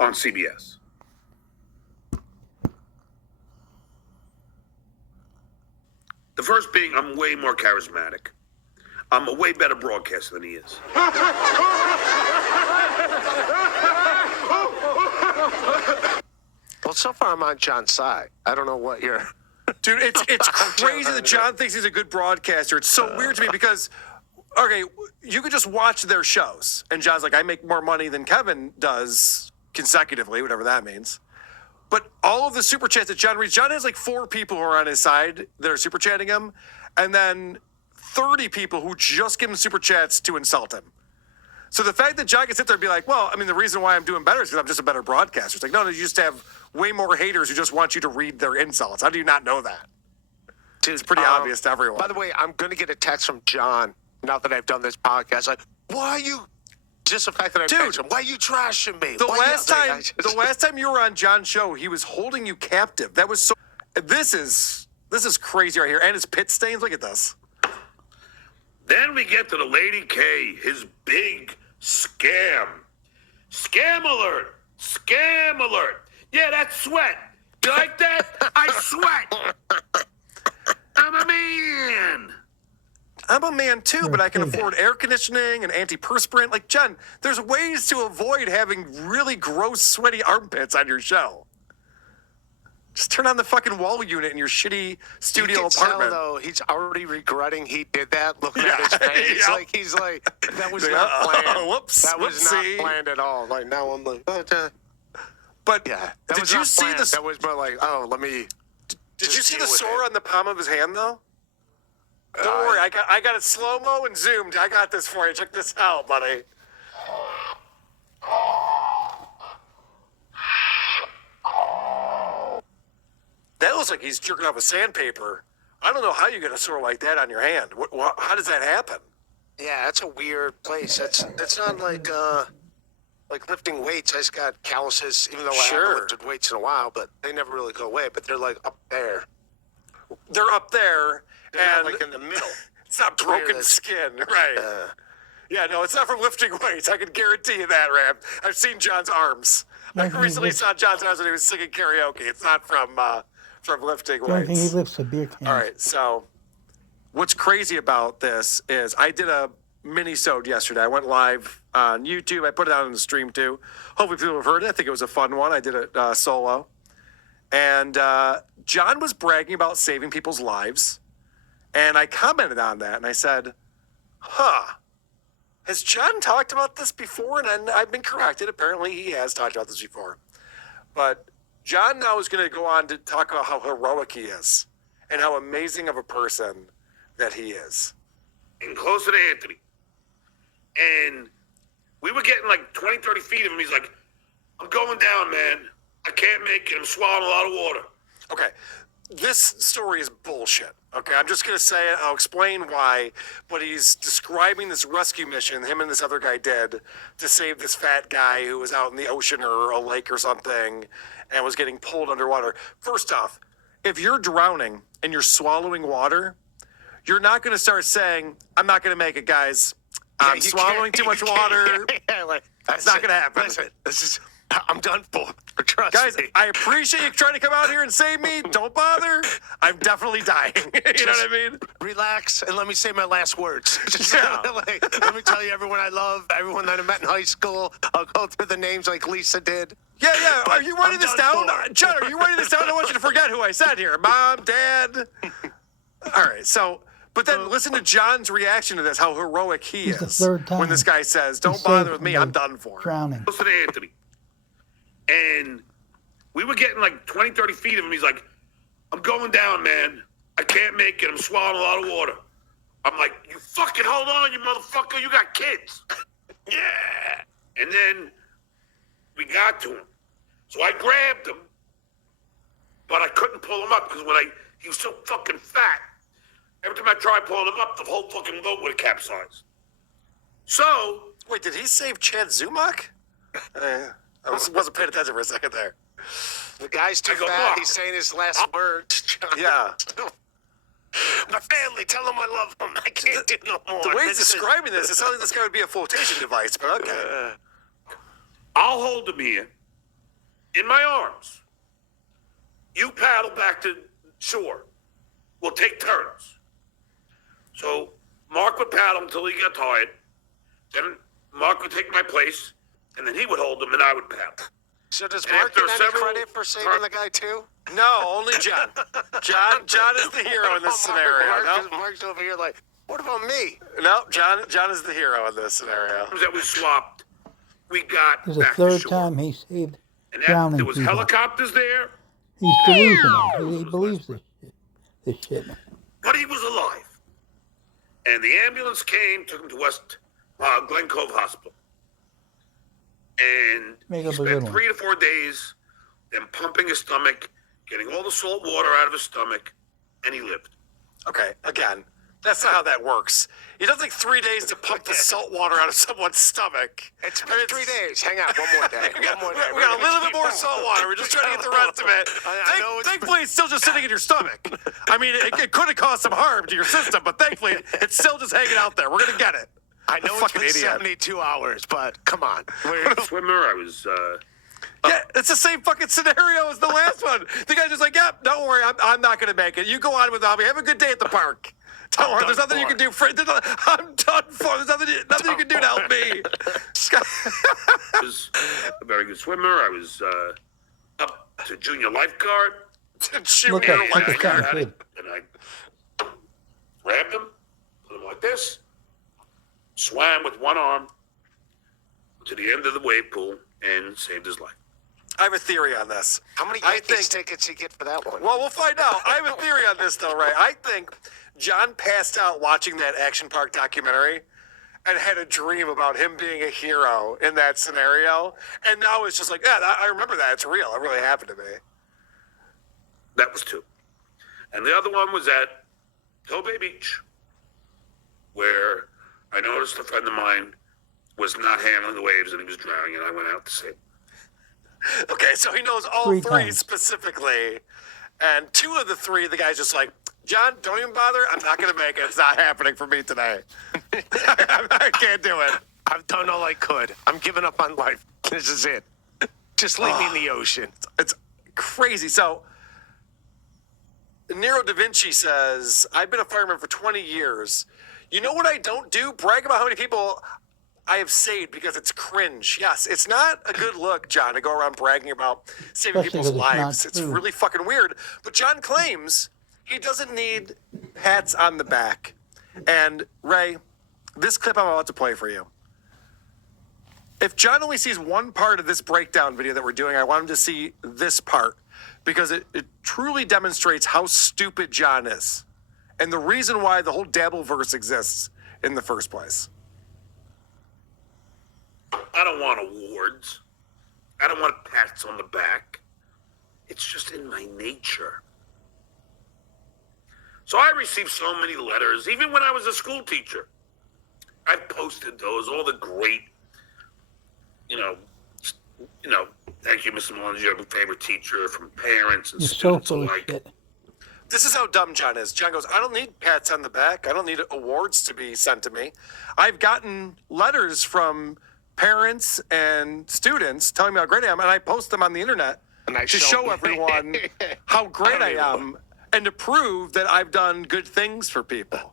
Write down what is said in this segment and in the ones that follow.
on CBS. The first being, I'm way more charismatic. I'm a way better broadcaster than he is. Well, so far I'm on John's side. I don't know what you're... Dude, it's crazy that John thinks he's a good broadcaster. It's so weird to me because, okay, you could just watch their shows. And John's like, I make more money than Kevin does consecutively, whatever that means. But all of the super chats that John reads, John has like 4 people who are on his side that are super chatting him, and then 30 people who just give him super chats to insult him. So the fact that John can sit there and be like, well, I mean, the reason why I'm doing better is because I'm just a better broadcaster. It's like, no, you just have way more haters who just want you to read their insults. How do you not know that? Dude, It's pretty obvious to everyone. By the way, I'm going to get a text from John now that I've done this podcast. Like, why are you... Just the fact that I text him, why are you trashing me? The last time you were on John's show, he was holding you captive. That was so... This is crazy right here. And his pit stains. Look at this. Then we get to the Lady K, his big scam. Scam alert! Scam alert! Yeah, that's sweat. You like that? I sweat. I'm a man. I'm a man too, but I can afford air conditioning and antiperspirant. Like, Jen, there's ways to avoid having really gross, sweaty armpits on your show. Just turn on the fucking wall unit in your shitty studio you can apartment. Tell, though, he's already regretting he did that, looking at his face. Yeah. Like, he's like, that was not planned. Whoops. That was Whoopsie. not planned at all. Like, now I'm like, But yeah. did you see this? That was more like, oh, let me... Did you see the sore on the palm of his hand, though? Don't worry, I got it slow-mo and zoomed. I got this for you. Check this out, buddy. That looks like he's jerking off with sandpaper. I don't know how you get a sore like that on your hand. How does that happen? Yeah, that's a weird place. That's not like lifting weights. I just got calluses, even though I haven't lifted weights in a while, but they never really go away. But they're like up there. They're up there. They're and not like in the middle. It's not broken skin, right? Yeah, no, it's not from lifting weights. I can guarantee you that, Ram. I've seen John's arms. I recently saw John's arms when he was singing karaoke. It's not from lifting weights. The only thing he lifts a beer can. All right, so what's crazy about this is I did a mini-sode yesterday. I went live on YouTube. I put it out on the stream too. Hopefully people have heard it. I think it was a fun one. I did it solo. And John was bragging about saving people's lives. And I commented on that, and I said, has John talked about this before? And I've been corrected. Apparently he has talked about this before. But John now is going to go on to talk about how heroic he is and how amazing of a person that he is. And closer to Anthony. And we were getting like 20, 30 feet of him. He's like, I'm going down, man. I can't make it. I'm swallowing a lot of water. Okay, this story is bullshit. Okay, I'm just going to say it. I'll explain why. But he's describing this rescue mission him and this other guy did to save this fat guy who was out in the ocean or a lake or something and was getting pulled underwater. First off, if you're drowning and you're swallowing water, you're not going to start saying, I'm not going to make it, guys. I'm swallowing too much water. It's not going to happen. Listen, I'm done for. Trust Guys, me. I appreciate you trying to come out here and save me. Don't bother. I'm definitely dying. You know what I mean? Relax and let me say my last words. Just Yeah. Let me tell you everyone I love, everyone that I met in high school. I'll go through the names like Lisa did. Yeah. Are you writing this down? done for. John, are you writing this down? I don't want you to forget who I said here. Mom, Dad. All right, so... But then listen to John's reaction to this, how heroic he It's is. the third time when this guy says, don't he bother saved with me, me I'm done for. Drowning. Closer to Anthony. And we were getting like 20, 30 feet of him. He's like, I'm going down, man. I can't make it. I'm swallowing a lot of water. I'm like, you fucking hold on, you motherfucker. You got kids. Yeah. And then we got to him. So I grabbed him, but I couldn't pull him up because he was so fucking fat. Every time I tried pulling him up, the whole fucking boat would have capsized. So... Wait, did he save Chad Zumach? I wasn't paying attention for a second there. The guy's too fat. He's saying his last words. Yeah. My family, tell them I love them. I can't do no more. The way he's describing this, it sounds like this guy would be a flotation device, but okay. I'll hold him here. in my arms. You paddle back to shore. We'll take turns. So Mark would paddle until he got tired. Then Mark would take my place, and then he would hold him, and I would paddle. So does And Mark after get any several credit for saving the guy too? No, only John. John is the hero in this scenario. Mark's over here like, what about me? No, John is the hero in this scenario. That we swapped. We got This is the back to third shore. time he saved And drowning there was people. helicopters there, He's delusional. He believes this shit. but he was alive. And the ambulance came, took him to West Glen Cove Hospital. And Make he up a good spent one. 3 to 4 days then pumping his stomach, getting all the salt water out of his stomach, and he lived. Okay, again, that's not how that works. It doesn't take 3 days to pump the salt water out of someone's stomach. It's been 3 days. Hang on, one more day. We got a little bit more salt water. We're just trying to get the rest of it. I know it's Thankfully, it's still just sitting in your stomach. I mean, it could have caused some harm to your system, but thankfully, it's still just hanging out there. We're going to get it. I know it's Fucking been idiot. 72 hours, but come on. Swimmer, I was... Yeah, it's the same fucking scenario as the last one. The guy's just like, yep, don't worry, I'm not going to make it. You go on without me. Have a good day at the park. Don't worry, there's nothing you can do. I'm done for. There's nothing you can do to help me. I was a very good swimmer. I was up to junior lifeguard. Look Junior at lifeguard. that kid. And I grabbed him, put him like this, swam with one arm to the end of the wave pool, and saved his life. I have a theory on this. How many I Yankees think- tickets you get for that one? Well, we'll find out. I have a theory on this, though, Ray. I think John passed out watching that Action Park documentary and had a dream about him being a hero in that scenario. And now it's just like, yeah, I remember that. It's real. It really happened to me. That was 2. And the other one was at Tobay Beach, where I noticed a friend of mine was not handling the waves and he was drowning, and I went out to save him. Okay, so he knows all 3 three times. specifically. And 2 of the 3, the guy's just like, John, don't even bother. I'm not going to make it. It's not happening for me today. I can't do it. I've done all I could. I'm giving up on life. This is it. Just leave me in the ocean. It's crazy. So, Nero da Vinci says, I've been a fireman for 20 years. You know what I don't do? Brag about how many people I have saved because it's cringe. Yes, it's not a good look, John, to go around bragging about saving Especially people's 'cause it's not lives. It's true. really fucking weird. But John claims he doesn't need pats on the back. And, Ray, this clip I'm about to play for you. If John only sees one part of this breakdown video that we're doing, I want him to see this part because it truly demonstrates how stupid John is and the reason why the whole Dabbleverse exists in the first place. I don't want awards. I don't want pats on the back. It's just in my nature. So I received so many letters, even when I was a school teacher. I posted those, all the great, thank you, Mr. Mullins, you're my favorite teacher, from parents and You're so students full of alike. shit. This is how dumb John is. John goes, I don't need pats on the back. I don't need awards to be sent to me. I've gotten letters from parents and students telling me how great I am, and I post them on the internet And I to show show everyone how great I am and to prove that I've done good things for people.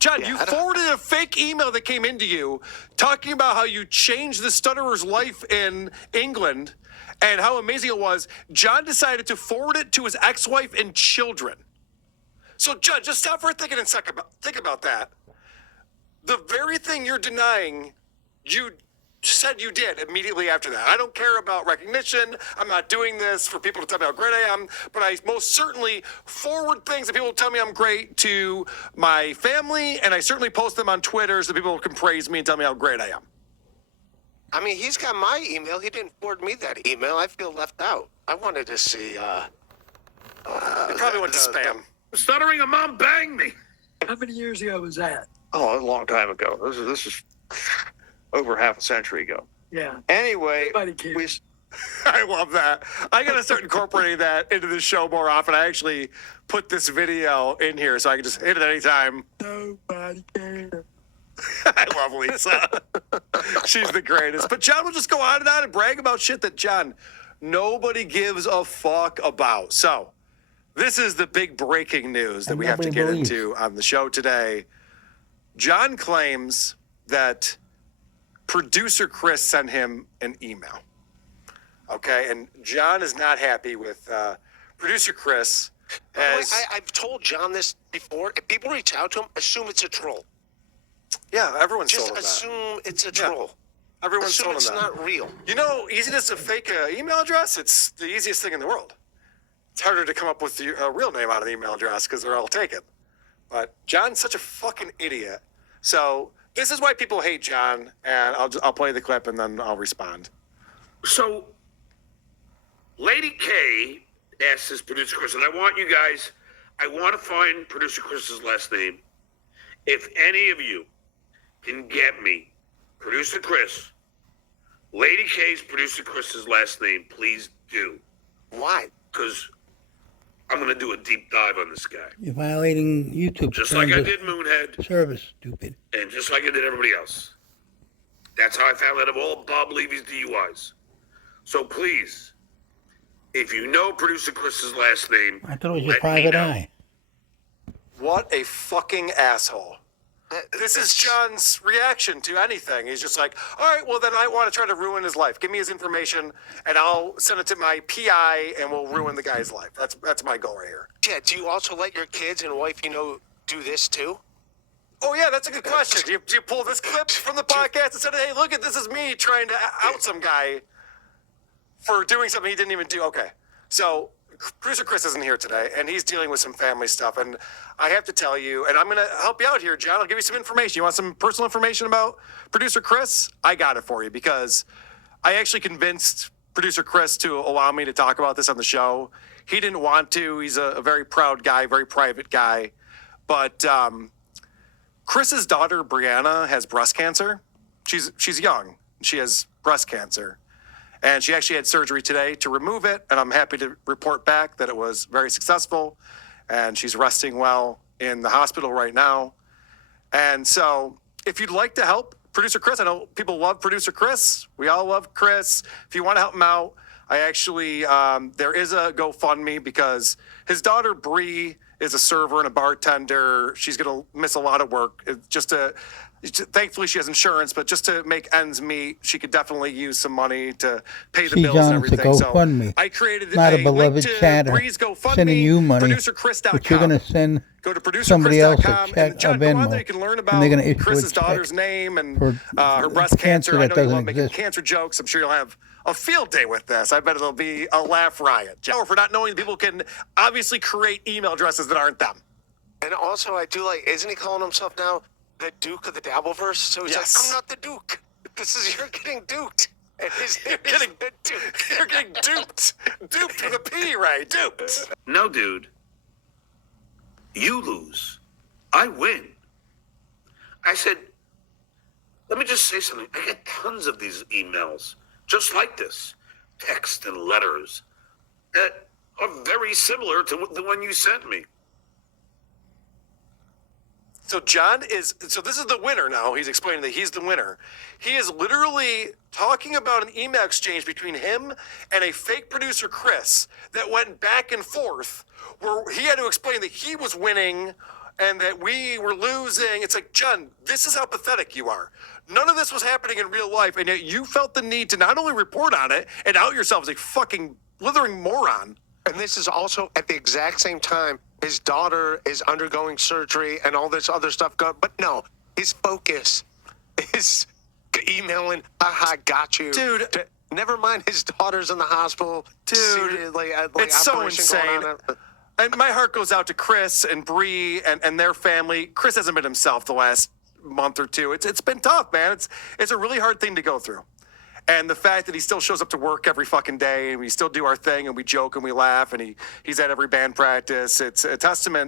John, you forwarded a fake email that came into you talking about how you changed the stutterer's life in England and how amazing it was. John decided to forward it to his ex-wife and children. So, John, just stop for a second and think about that. The very thing you're denying, you said you did immediately after that. I don't care about recognition. I'm not doing this for people to tell me how great I am, but I most certainly forward things that people tell me I'm great to my family, and I certainly post them on Twitter so people can praise me and tell me how great I am. I mean, he's got my email. He didn't forward me that email. I feel left out. I wanted to see. It probably went to spam. Stuttering, a mom banged me. How many years ago was that? Oh, a long time ago. This is over half a century ago. Yeah. Anyway, Nobody cares. we I love that. I got to start incorporating that into the show more often. I actually put this video in here so I can just hit it anytime. Nobody cares. I love Lisa. She's the greatest. But John will just go on and brag about shit that, John, nobody gives a fuck about. So, this is the big breaking news that we have to get into on the show today. John claims that producer Chris sent him an email. Okay, and John is not happy with producer Chris. I've told John this before. If people reach out to him, assume it's a troll. Yeah, everyone's Just told him that. assume it's a troll. Everyone's Assume told him it's that. not real. You know, easiness to fake an email address, it's the easiest thing in the world. It's harder to come up with a real name out of the email address because they're all taken. But John's such a fucking idiot. So this is why people hate John, and I'll play the clip and then I'll respond. So, Lady K asked this producer Chris, and I want to find producer Chris's last name. If any of you can get me producer Chris, Lady K's producer Chris's last name, please do. Why? Because I'm going to do a deep dive on this guy. You're violating YouTube. Just like I did Moonhead, service, stupid. and just like I did everybody else. That's how I found out of all Bob Levy's DUIs. So please, if you know producer Chris's last name, I thought it was your let me private know. eye. What a fucking asshole. This is John's reaction to anything. He's just like, all right, well, then I want to try to ruin his life. Give me his information, and I'll send it to my PI, and we'll ruin the guy's life. That's my goal right here. Yeah, do you also let your kids and wife, do this too? Oh, yeah, that's a good question. Do you pull this clip from the podcast and say, hey, look, this is me trying to out some guy for doing something he didn't even do? Okay, so producer Chris isn't here today, and he's dealing with some family stuff, and I have to tell you, and I'm going to help you out here, John. I'll give you some information. You want some personal information about producer Chris? I got it for you, because I actually convinced producer Chris to allow me to talk about this on the show. He didn't want to. He's a very proud guy, very private guy, but Chris's daughter, Brianna, has breast cancer. She's young. She has breast cancer. And she actually had surgery today to remove it. And I'm happy to report back that it was very successful. And she's resting well in the hospital right now. And so if you'd like to help producer Chris, I know people love producer Chris. We all love Chris. If you want to help him out, I actually, there is a GoFundMe because his daughter, Bree, is a server and a bartender. She's going to miss a lot of work. Thankfully, she has insurance, but just to make ends meet, she could definitely use some money to pay the bills and everything. So I created not a link beloved to chatter Bree's GoFundMe, sending you money, producerchris.com. but you're going to send Go to somebody else a producerchris.com, check, and John, a go on Venmo, there. You can learn and about they're gonna issue a Chris's check daughter's name and for her breast cancer. I know that you doesn't love making exist. cancer jokes. I'm sure you'll have a field day with this. I bet it'll be a laugh riot. Or for not knowing, people can obviously create email addresses that aren't them. And also, I do like, isn't he calling himself now the Duke of the Dabbleverse? So he's Yes. like, I'm not the Duke. You're getting duped. And You're getting duped. Duped with a P, right? Duped. No, dude. You lose. I win. I said, let me just say something. I get tons of these emails just like this, text and letters that are very similar to the one you sent me. So this is the winner now. He's explaining that he's the winner. He is literally talking about an email exchange between him and a fake producer, Chris, that went back and forth where he had to explain that he was winning and that we were losing. It's like, John, this is how pathetic you are. None of this was happening in real life, and yet you felt the need to not only report on it and out yourself as a fucking blithering moron. And this is also at the exact same time his daughter is undergoing surgery and all this other stuff going. But no, his focus is emailing, haha, got you. Dude. Never mind his daughter's in the hospital. Dude, it's so insane. And my heart goes out to Chris and Bree and their family. Chris hasn't been himself the last month or two. It's been tough, man. It's a really hard thing to go through. And the fact that he still shows up to work every fucking day and we still do our thing and we joke and we laugh and he's at every band practice, it's a testament